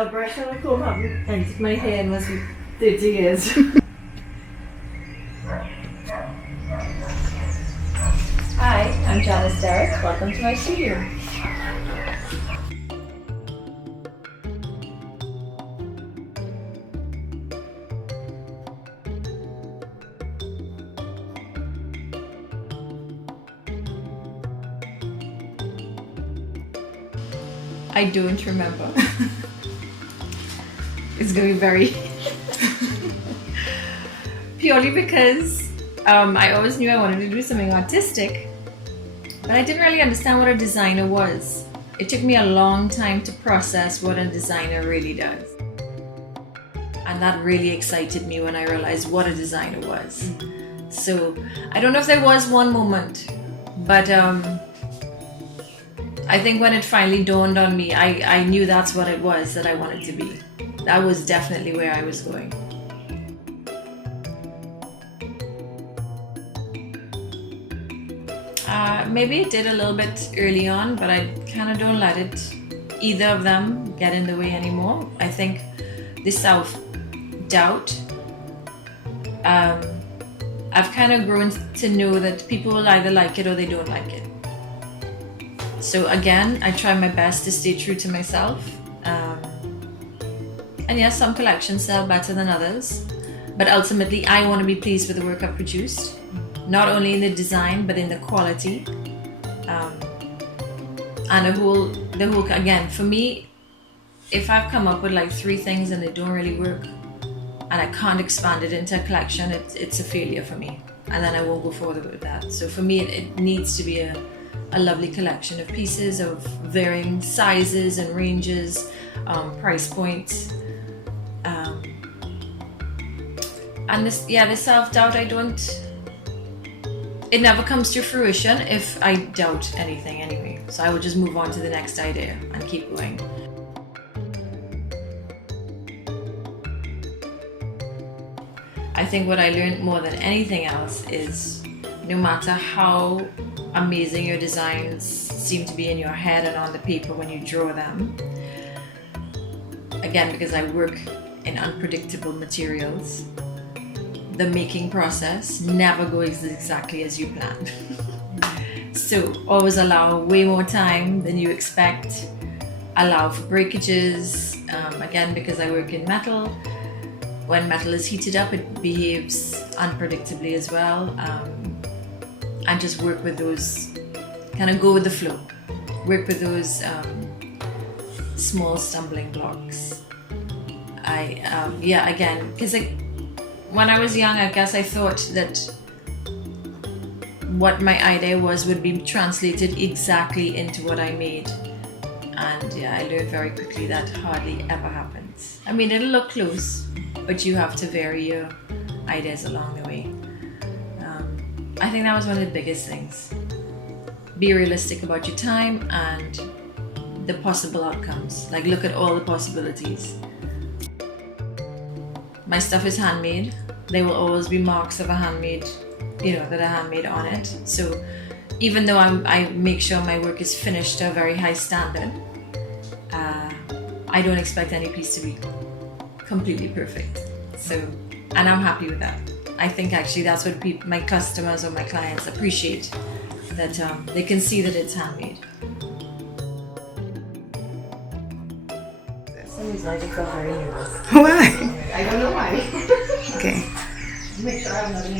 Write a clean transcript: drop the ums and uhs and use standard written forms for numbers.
A brush and a comb haven't entered my hair in must be 30 years. Hi, I'm Janice Derrick. Welcome to my studio. I don't remember. It's going to be very purely because I always knew I wanted to do something artistic, but I didn't really understand what a designer was. It took me a long time to process what a designer really does. And that really excited me when I realized what a designer was. So I don't know if there was one moment, but I think when it finally dawned on me, I knew that's what it was that I wanted to be. That was definitely where I was going. Maybe it did a little bit early on, but I kind of don't let either of them get in the way anymore. I think the self-doubt, I've kind of grown to know that people will either like it or they don't like it. So again, I try my best to stay true to myself. And yes, some collections sell better than others, but ultimately I want to be pleased with the work I've produced, not only in the design, but in the quality. And the whole, again, for me, if I've come up with like 3 things and they don't really work, and I can't expand it into a collection, it's a failure for me. And then I won't go further with that. So for me, it needs to be a lovely collection of pieces of varying sizes and ranges, price points. And this self-doubt, it never comes to fruition if I doubt anything anyway. So I would just move on to the next idea and keep going. I think what I learned more than anything else is no matter how amazing your designs seem to be in your head and on the paper when you draw them, again, because I work in unpredictable materials, the making process never goes exactly as you planned. So always allow way more time than you expect, allow for breakages. Again, because I work in metal, when metal is heated up, it behaves unpredictably as well. And just work with those, kind of go with the flow. Work with those small stumbling blocks. Again, because when I was young, I guess I thought that what my idea would be translated exactly into what I made. And yeah, I learned very quickly that hardly ever happens. I mean, it'll look close, but you have to vary your ideas along the way. I think that was one of the biggest things. Be realistic about your time and the possible outcomes. Like, look at all the possibilities. My stuff is handmade. There will always be marks of a handmade, that are handmade on it. So even though I make sure my work is finished to a very high standard, I don't expect any piece to be completely perfect. So, and I'm happy with that. I think actually that's what my customers or my clients appreciate, that they can see that it's handmade. Some reason I just got very nervous. Why? I don't know why. Okay. Make sure I'm not in